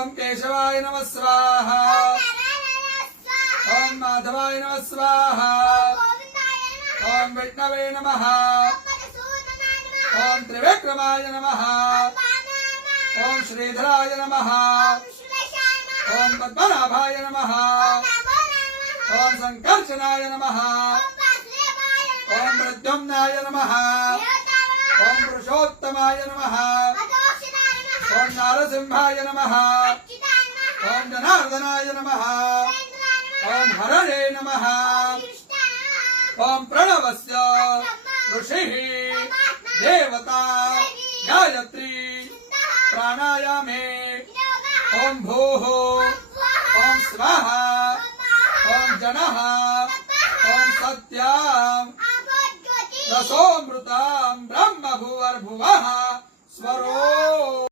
ओम केशवाय नमः स्वाहा ओम माधवाय नमः स्वाहा ओम विष्णवे नमः ओम त्रिविक्रमाय नमः ओम श्रीधराय नमः ओम पद्मनाभाय नमः ओम संकर्षणाय नमः ओम प्रद्युम्नाय नमः ओम पुरुषोत्तमाय नमः ओम नारसिंहाय नमः ओम जनार्दनाय नमः ओम हरणे नमः ओम प्रणवस्य ऋषिः देवता गायत्री प्राणायामे ओम भूः ओम स्वाहा ओम जनः ओम सत्यां रसोमृतां ब्रह्म भुवर्भुवः स्वरो